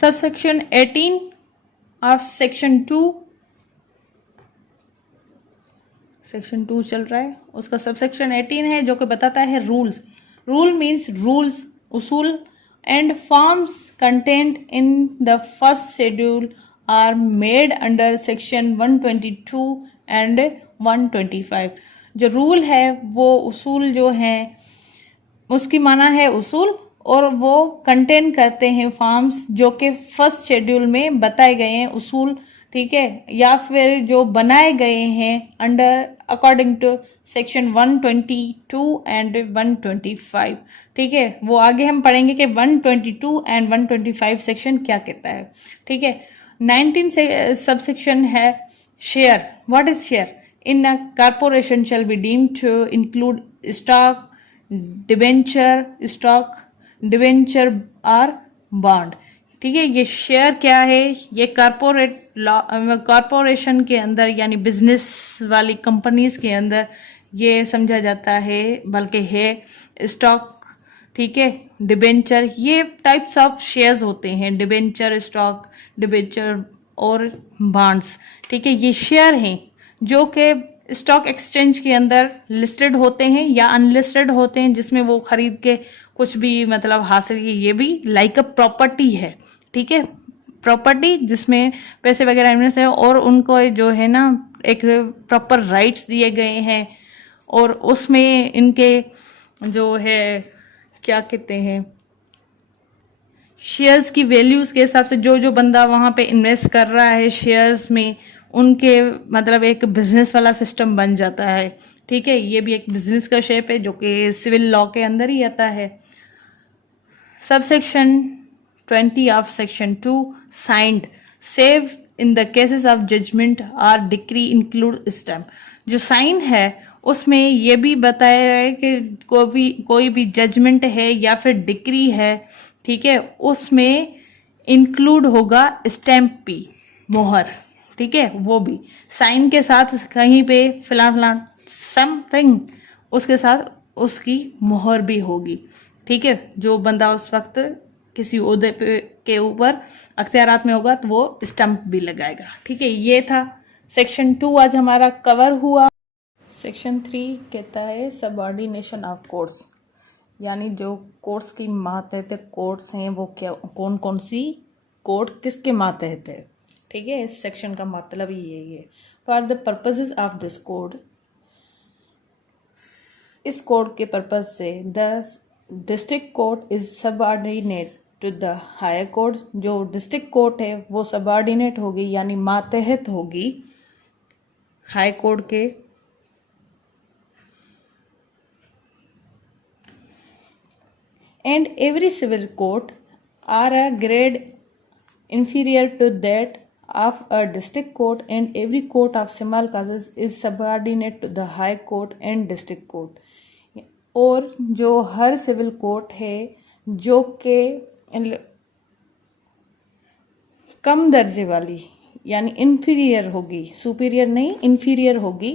Subsection 18 of section 2, section 2 चल रहा है, उसका सबसेक्शन 18 है जो कि बताता है रूल्स। रूल मीन्स रूल्स, उसूल and forms content in the first schedule are made under section 122 and 125। जो रूल है वो उसूल जो है उसकी माना है उसूल, और वो कंटेन करते हैं फॉर्म्स जो कि फर्स्ट शेड्यूल में बताए गए हैं उसूल, ठीक है, या फिर जो बनाए गए हैं under according to section 122 and 125, ठीक है। वो आगे हम पढ़ेंगे कि 122 एंड 125 सेक्शन क्या कहता है, ठीक है। 19 से सबसेक्शन है share. What is share? In a corporation shall be deemed to include stock, debenture, stock, debenture और बॉन्ड, ठीक है। ये शेयर क्या है? ये कॉर्पोरेशन के अंदर यानी बिजनेस वाली कंपनीज के अंदर ये समझा जाता है, बल्कि है स्टॉक, ठीक है, डिबेंचर, ये टाइप्स ऑफ शेयर्स होते हैं, डिबेंचर, स्टॉक, डिबेंचर और बॉन्ड्स, ठीक है। ये शेयर हैं जो कि स्टॉक एक्सचेंज के अंदर लिस्टेड होते हैं या अनलिस्टेड होते हैं, जिसमें वो खरीद के कुछ भी मतलब हासिल की, ये भी लाइक अ प्रॉपर्टी है, ठीक है, प्रॉपर्टी जिसमें पैसे वगैरह इन्वेस्ट है और उनको जो है ना एक प्रॉपर राइट्स दिए गए हैं, और उसमें इनके जो है क्या कहते हैं शेयर्स की वैल्यूज के हिसाब से जो जो बंदा वहां पे इन्वेस्ट कर रहा है शेयर्स में, उनके मतलब एक बिजनेस वाला सिस्टम बन जाता है, ठीक है। ये भी एक बिजनेस का शेप है जो कि सिविल लॉ के अंदर ही आता है। Subsection 20 of section 2 signed save in the cases of judgment और डिक्री इंक्लूड स्टैम्प। जो साइन है उसमें ये भी बताया है कि कोई भी जजमेंट है या फिर डिक्री है, ठीक है, उसमें इंक्लूड होगा स्टैम्प भी, मोहर, ठीक है, वो भी साइन के साथ कहीं पे फिलहाल समथिंग उसके साथ उसकी मोहर भी होगी, ठीक है। जो बंदा उस वक्त किसी ओहदे के ऊपर अख्तियारात में होगा तो वो स्टैम्प भी लगाएगा, ठीक है। ये था सेक्शन 2 आज हमारा कवर हुआ। सेक्शन 3 कहता है सबऑर्डिनेशन ऑफ कोर्ट्स, यानी जो कोर्ट्स की मातहत कोर्ट्स हैं वो क्या, कौन कौन सी कोर्ट किसके मातहत है, ठीक है। इस सेक्शन का मतलब ही यही है। For the purposes of this code, इस कोड के पर्पज से the district court is subordinate to the higher court. जो डिस्ट्रिक्ट कोर्ट है वो सबऑर्डिनेट होगी यानी मातहत होगी हाई कोर्ट के। And every civil court are a grade inferior to that of a district court, and every court of small causes is subordinate to the high court and district court। और जो हर civil court है जो के कम दर्जे वाली यानी inferior होगी, superior नहीं इंफीरियर होगी,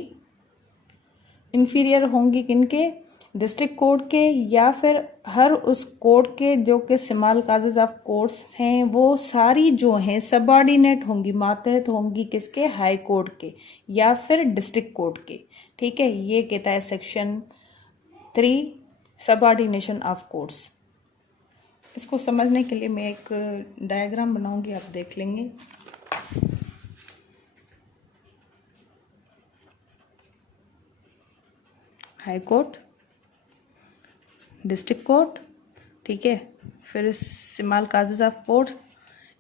इंफीरियर होंगी किनके, डिस्ट्रिक्ट कोर्ट के, या फिर हर उस कोर्ट के जो कि स्मॉल काजेज ऑफ कोर्ट्स हैं वो सारी जो हैं सबऑर्डिनेट होंगी, मातहत होंगी किसके, हाई कोर्ट के या फिर डिस्ट्रिक्ट कोर्ट के, ठीक है। ये कहता है सेक्शन 3 सबऑर्डिनेशन ऑफ कोर्ट्स। इसको समझने के लिए मैं एक डायग्राम बनाऊंगी, आप देख लेंगे। हाई कोर्ट, डिस्ट्रिक्ट कोर्ट, ठीक है, फिर स्मॉल काजेज ऑफ कोर्ट्स,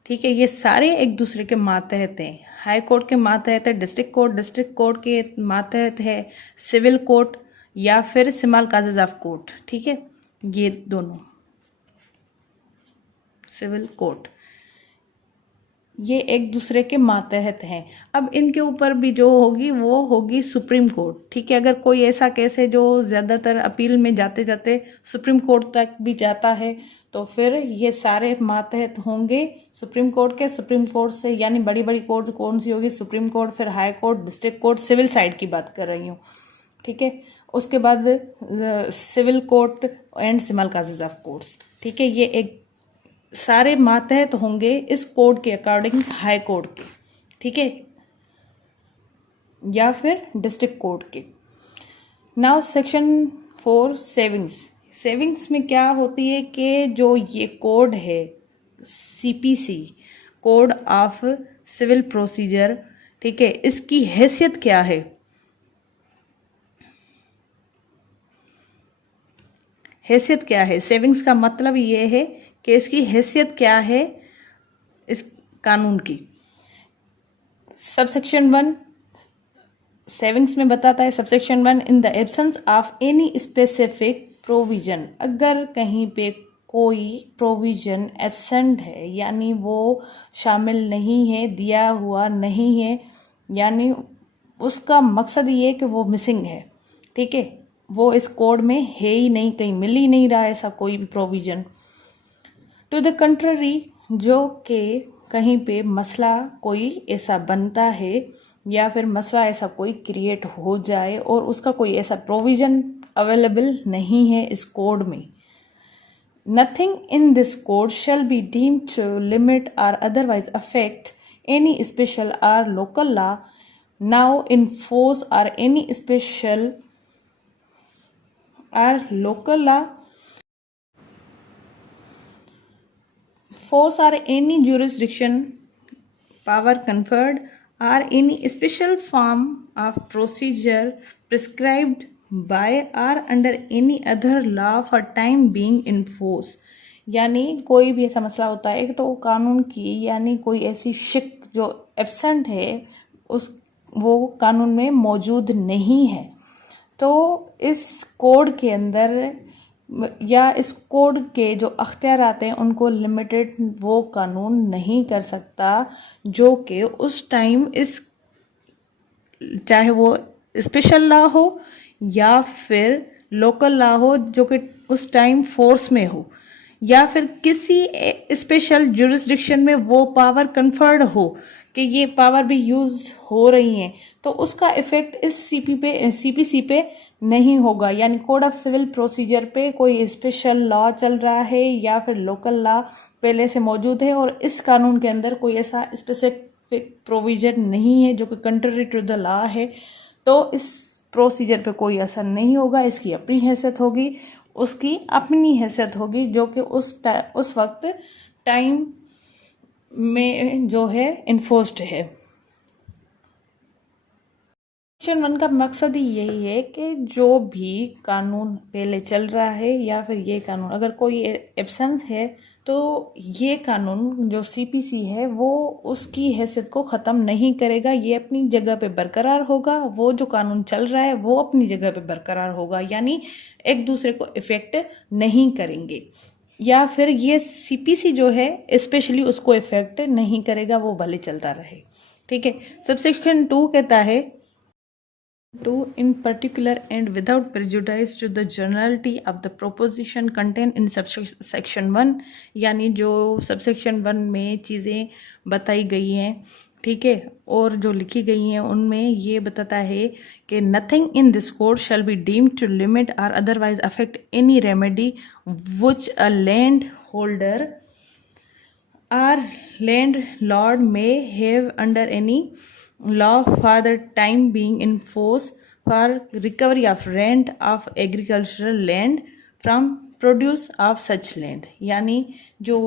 ठीक है, ये सारे एक दूसरे के मातहत हैं। हाई कोर्ट के मातहत है डिस्ट्रिक्ट कोर्ट के मातहत है सिविल कोर्ट या फिर स्मॉल काजेज ऑफ कोर्ट, ठीक है, ये दोनों सिविल कोर्ट ये एक दूसरे के मातहत हैं। अब इनके ऊपर भी जो होगी वो होगी सुप्रीम कोर्ट, ठीक है। अगर कोई ऐसा केस है जो ज़्यादातर अपील में जाते जाते सुप्रीम कोर्ट तक भी जाता है तो फिर ये सारे मातहत होंगे सुप्रीम कोर्ट के। सुप्रीम कोर्ट से यानी बड़ी बड़ी कोर्ट कौन सी होगी, सुप्रीम कोर्ट, फिर high court, district court, civil side की बात कर रही हूँ, ठीक है। उसके बाद civil court and small causes of courts, ठीक है। ये एक सारे मातहत होंगे इस कोड के अकॉर्डिंग हाई कोर्ट के, ठीक है, या फिर डिस्ट्रिक्ट कोर्ट के। Now section 4 savings. सेविंग्स में क्या होती है कि जो ये कोड है CPC, code of civil procedure, ठीक है, इसकी हैसियत क्या है? हैसियत क्या है? सेविंग्स का मतलब ये है कि इसकी हैसियत क्या है इस कानून की। सबसेक्शन 1 सेविंग्स में बताता है, subsection 1 in the absence of any specific provision, अगर कहीं पे कोई प्रोविजन एब्सेंट है यानी वो शामिल नहीं है, दिया हुआ नहीं है, यानी उसका मकसद ये है कि वो मिसिंग है, ठीक है, वो इस कोड में है ही नहीं, कहीं मिल ही नहीं रहा ऐसा कोई भी प्रोविजन। टू द कंट्ररी, जो कि कहीं पे मसला कोई ऐसा बनता है या फिर मसला ऐसा कोई क्रिएट हो जाए और उसका कोई ऐसा प्रोविजन अवेलेबल नहीं है इस कोड में। Nothing in this code shall be deemed to limit or otherwise affect any special or local law now in force or any special or local law force or any jurisdiction power conferred or any special form of procedure prescribed by or under any other law for time being in force। यानी कोई भी ऐसा मसला होता है तो कानून की यानी कोई ऐसी शिक जो एब्सेंट है उस वो कानून में मौजूद नहीं है, तो इस कोड के अंदर या इस कोड के जो अख्तियारात हैं उनको लिमिटेड वो कानून नहीं कर सकता जो कि उस टाइम इस चाहे वो स्पेशल लॉ हो या फिर लोकल लॉ हो जो कि उस टाइम फोर्स में हो या फिर किसी स्पेशल जुरिस्डिक्शन में वो पावर कन्फर्ड हो कि ये पावर भी यूज हो रही हैं, तो उसका इफेक्ट इस सीपीसी पे नहीं होगा। यानी कोड ऑफ सिविल प्रोसीजर पे कोई स्पेशल लॉ चल रहा है या फिर लोकल लॉ पहले से मौजूद है और इस कानून के अंदर कोई ऐसा स्पेसिफिक प्रोविजन नहीं है जो कि कंट्री टू द लॉ है, तो इस प्रोसीजर पे कोई असर नहीं होगा। इसकी अपनी हैसियत होगी, उसकी अपनी हैसियत होगी जो कि उस वक्त टाइम में जो है इन्फोर्स्ड है। सेक्शन 1 का मकसद ही यही है कि जो भी कानून पहले चल रहा है या फिर ये कानून अगर कोई एब्सेंस है तो ये कानून जो सीपीसी है वो उसकी हैसियत को ख़त्म नहीं करेगा, ये अपनी जगह पे बरकरार होगा। वो जो कानून चल रहा है वो अपनी जगह पे बरकरार होगा, यानी एक दूसरे को इफेक्ट नहीं करेंगे, या फिर ये सीपीसी जो है स्पेशली उसको इफेक्ट नहीं करेगा, वो भले चलता रहे, ठीक है। सबसेक्शन 2 कहता है to in particular and without prejudice to the generality of the proposition contained in subsection 1, यानी जो सबसेक्शन 1 में चीज़ें बताई गई हैं, ठीक है, और जो लिखी गई हैं उनमें ये बताता है कि nothing in this code shall be deemed to limit or otherwise affect any remedy which a landholder or landlord may have under any law for the time being in force for recovery of rent of agricultural land from produce of such land। यानी जो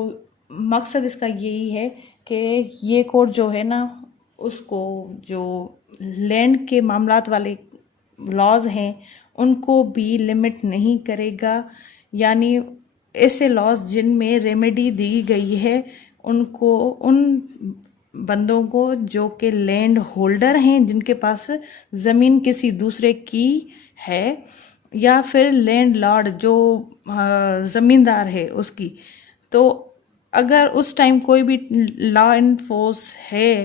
मकसद इसका यही है कि ये code जो है ना उसको जो लैंड के मामलात वाले लॉज हैं उनको भी लिमिट नहीं करेगा, यानी ऐसे लॉज जिनमें रेमेडी दी गई है उनको उन बंदों को जो कि लैंड होल्डर हैं जिनके पास ज़मीन किसी दूसरे की है या फिर लैंड लॉर्ड जो ज़मींदार है उसकी, तो अगर उस टाइम कोई भी लॉ एंड फोर्स है,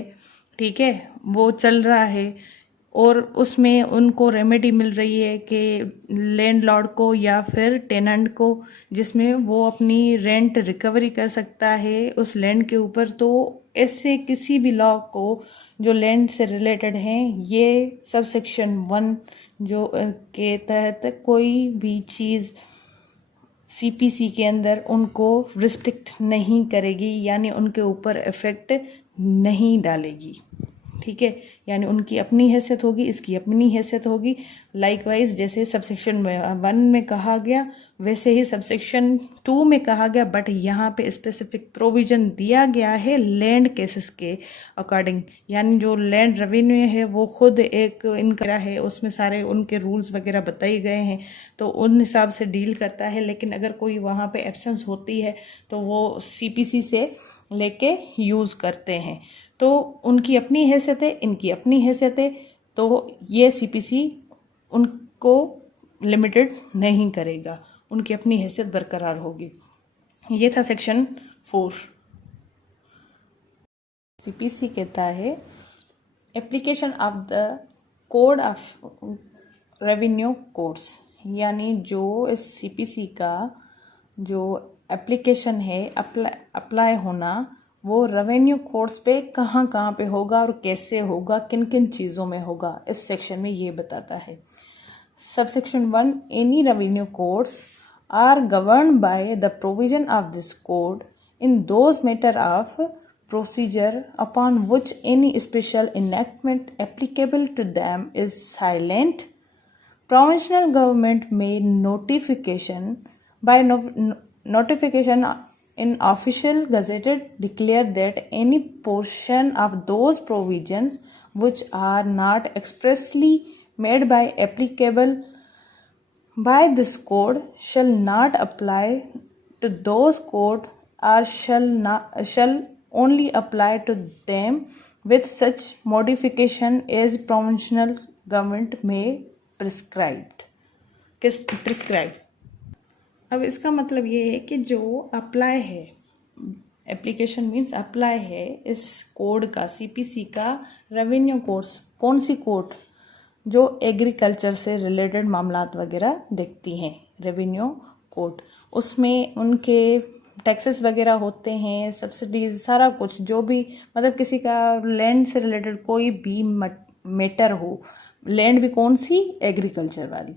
ठीक है, वो चल रहा है और उसमें उनको रेमेडी मिल रही है कि लैंड लॉर्ड को या फिर टेनेंट को जिसमें वो अपनी रेंट रिकवरी कर सकता है उस लैंड के ऊपर, तो ऐसे किसी भी लॉ को जो लैंड से रिलेटेड हैं ये सबसेक्शन 1 जो के तहत कोई भी चीज़ सीपीसी के अंदर उनको रिस्ट्रिक्ट नहीं करेगी, यानी उनके ऊपर इफेक्ट नहीं डालेगी। ठीक है, यानी उनकी अपनी हैसियत होगी, इसकी अपनी हैसियत होगी। लाइकवाइज जैसे सबसेक्शन 1 में कहा गया वैसे ही सबसेक्शन 2 में कहा गया, बट यहाँ पे स्पेसिफिक प्रोविजन दिया गया है लैंड केसेस के अकॉर्डिंग, यानी जो लैंड रेवेन्यू है वो खुद एक इनका है, उसमें सारे उनके रूल्स वगैरह बताए गए हैं, तो उन हिसाब से डील करता है। लेकिन अगर कोई वहाँ पे एब्सेंस होती है तो वो सीपीसी से लेके यूज़ करते हैं, तो उनकी अपनी हैसियत है, इनकी अपनी हैसियत है, तो ये सीपीसी उनको लिमिटेड नहीं करेगा, उनकी अपनी हैसियत बरकरार होगी। ये था सेक्शन 4। सीपीसी कहता है application of the code of revenue codes, यानी जो इस सीपीसी का जो एप्लीकेशन है अप्लाई होना वो रेवेन्यू कोड्स पे कहाँ कहाँ पे होगा और कैसे होगा, किन किन चीज़ों में होगा, इस सेक्शन में ये बताता है। Subsection 1, any revenue codes are governed by the provision of this code in those matter of procedure upon which any special enactment applicable to them is silent. Provincial government may notification in official gazetted declare that any portion of those provisions which are not expressly made by applicable by this code shall not apply to those code or shall only apply to them with such modification as provincial government may prescribe। अब इसका मतलब ये है कि जो apply है, application means apply है इस कोड का, सीपीसी का रेवेन्यू कोड्स, कौन सी कोड, जो एग्रीकल्चर से रिलेटेड मामलात वगैरह देखती हैं, रेवेन्यू कोड, उसमें उनके टैक्सेस वगैरह होते हैं, सब्सिडीज, सारा कुछ जो भी मतलब किसी का लैंड से रिलेटेड कोई भी मैटर हो, लैंड भी कौन सी, एग्रीकल्चर वाली,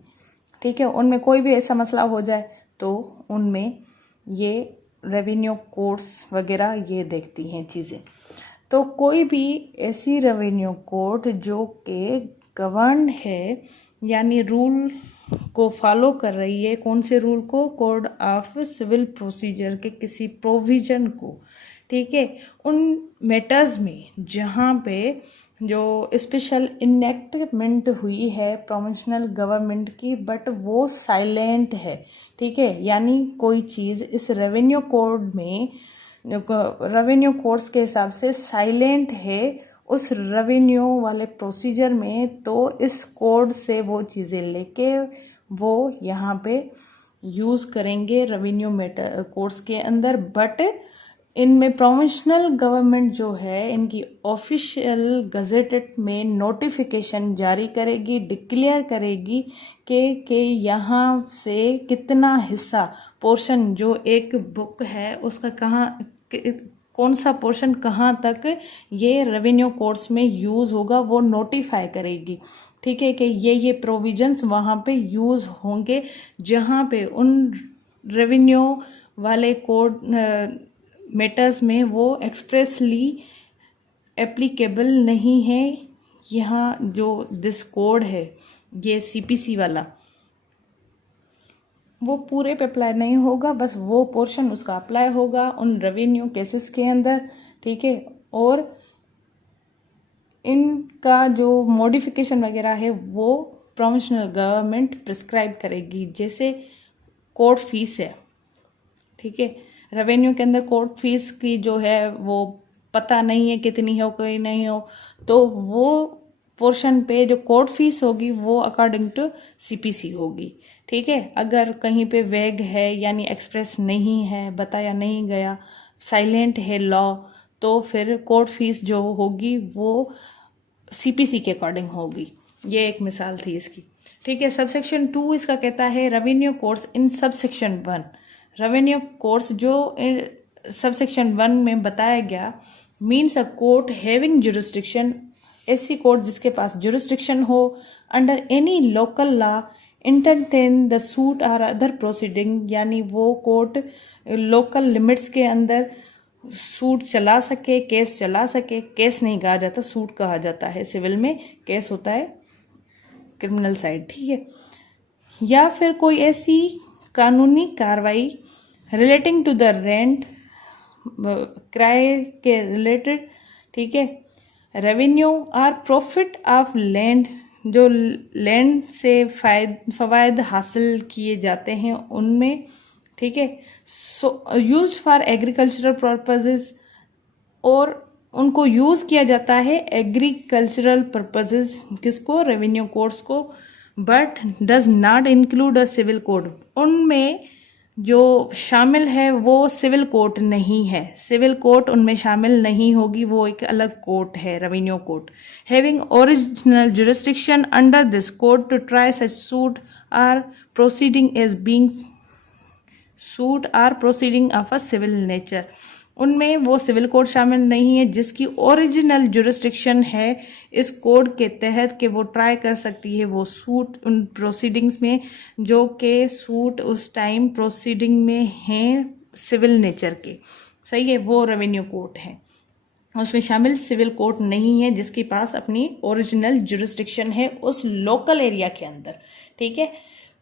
ठीक है, उनमें कोई भी ऐसा मसला हो जाए तो उनमें ये रेवेन्यू कोड्स वगैरह ये देखती हैं चीज़ें। तो कोई भी ऐसी रेवेन्यू कोड जो कि गवर्न है, यानी रूल को फॉलो कर रही है, कौन से रूल को, कोड ऑफ सिविल प्रोसीजर के किसी प्रोविजन को, ठीक है, उन मैटर्स में जहाँ पे जो स्पेशल इनेक्टमेंट हुई है प्रोविंशियल गवर्नमेंट की, बट वो साइलेंट है, ठीक है, यानी कोई चीज़ इस रेवेन्यू कोड में, रेवेन्यू कोड्स के हिसाब से साइलेंट है उस रेवेन्यू वाले प्रोसीजर में, तो इस कोड से वो चीज़ें लेके वो यहाँ पे यूज़ करेंगे रेवेन्यू मैटर कोड्स के अंदर। बट इनमें प्रोविंशियल गवर्नमेंट जो है इनकी ऑफिशियल गजेटेड में नोटिफिकेशन जारी करेगी, डिक्लेयर करेगी कि यहाँ से कितना हिस्सा, पोर्शन, जो एक बुक है उसका कहाँ, कौन सा पोर्शन कहाँ तक ये रेवेन्यू कोड्स में यूज़ होगा, वो नोटिफाई करेगी, ठीक है, कि ये प्रोविजंस वहाँ पे यूज़ होंगे जहाँ पे उन रेवेन्यू वाले कोड मैटर्स में वो एक्सप्रेसली एप्लीकेबल नहीं है। यहाँ जो दिस कोड है ये सीपीसी वाला, वो पूरे पे अप्लाई नहीं होगा, बस वो पोर्शन उसका अप्लाई होगा उन रेवेन्यू केसेस के अंदर, ठीक है, और इनका जो मॉडिफिकेशन वगैरह है वो प्रोविंशियल गवर्नमेंट प्रिस्क्राइब करेगी। जैसे कोर्ट फीस है, ठीक है, रेवेन्यू के अंदर कोर्ट फीस की जो है वो पता नहीं है कितनी हो कोई नहीं हो, तो वो पोर्शन पे जो कोर्ट फीस होगी वो अकॉर्डिंग टू सीपीसी होगी, ठीक है। अगर कहीं पे वेग है यानी एक्सप्रेस नहीं है, बताया नहीं गया, साइलेंट है लॉ, तो फिर कोर्ट फीस जो होगी वो सीपीसी के अकॉर्डिंग होगी। ये एक मिसाल थी इसकी, ठीक है। सबसेक्शन 2 इसका कहता है revenue codes in subsection 1। Revenue codes जो सबसेक्शन 1 में बताया गया means a court having jurisdiction, ऐसी कोर्ट जिसके पास जुरिस्डिक्शन हो under any local law entertain the suit or other proceeding, यानी वो कोर्ट लोकल लिमिट्स के अंदर सूट चला सके, केस चला सके। केस नहीं कहा जाता, सूट कहा जाता है। सिविल में केस होता है क्रिमिनल साइड, ठीक है। या फिर कोई ऐसी कानूनी कार्रवाई रिलेटिंग टू द रेंट, किराए के रिलेटेड, ठीक है, रेवेन्यू और प्रॉफिट ऑफ लैंड, जो लैंड से फ़वायद हासिल किए जाते हैं उनमें, ठीक है। So use for agricultural purposes, और उनको यूज़ किया जाता है एग्रीकल्चरल पर्पसेस, किसको, रेवेन्यू कोड्स को। But does not include a civil code, उनमें जो शामिल है वो सिविल कोर्ट नहीं है। सिविल कोर्ट उनमें शामिल नहीं होगी, वो एक अलग कोर्ट है, revenue court. Having original jurisdiction under this court to try such suit or proceeding as being suit or proceeding of a civil nature, उनमें वो सिविल कोड शामिल नहीं है जिसकी ओरिजिनल जुरिस्डिक्शन है इस कोड के तहत कि वो ट्राई कर सकती है वो सूट उन प्रोसीडिंग्स में, जो कि सूट उस टाइम प्रोसीडिंग में हैं सिविल नेचर के, सही है, वो रेवेन्यू कोर्ट है। उसमें शामिल सिविल कोर्ट नहीं है जिसके पास अपनी ओरिजिनल जुरिस्डिक्शन है उस लोकल एरिया के अंदर, ठीक है।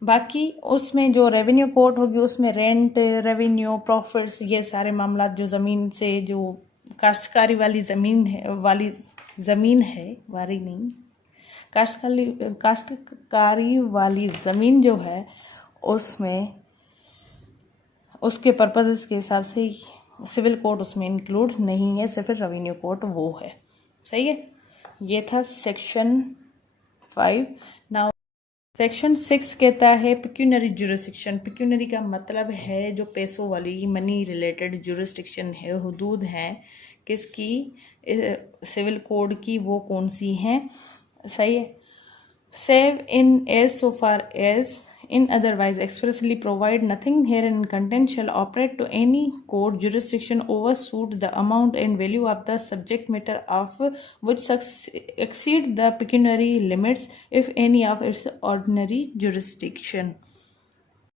बाकी उसमें जो रेवेन्यू कोर्ट होगी उसमें रेंट, रेवेन्यू, प्रॉफिट्स, ये सारे मामला जो ज़मीन से, जो काश्तकारी वाली ज़मीन है, काश्तकारी वाली ज़मीन जो है उसमें उसके पर्पसेस के हिसाब से सिविल कोर्ट उसमें इंक्लूड नहीं है, सिर्फ रेवेन्यू कोर्ट वो है, सही है। ये था सेक्शन 5। नाउ सेक्शन 6 कहता है पिक्यूनरी जुरिस्डिक्शन। पिक्यूनरी का मतलब है जो पैसों वाली, मनी रिलेटेड जुरिस्डिक्शन है, हुदूद हैं किसकी, सिविल कोड की, वो कौन सी हैं, सही है। Save in as so far as in otherwise expressly provide nothing herein content shall operate to any court jurisdiction over suit the amount and value of the subject matter of which exceed the pecuniary limits if any of its ordinary jurisdiction,